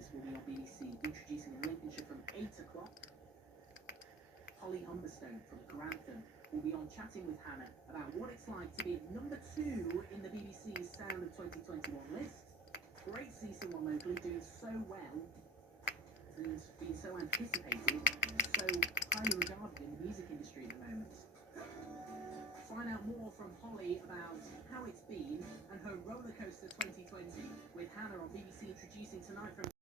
This will be on BBC, introducing in Lincolnshire from 8 o'clock. Holly Humberstone from Grantham will be on chatting with Hannah about what it's like to be number 2 in the BBC's Sound of 2021 list. Great season one locally, doing so well and being so anticipated, so highly regarded in the music industry at the moment. Find out more from Holly about how it's been and her rollercoaster 2020 with Hannah on BBC, introducing tonight from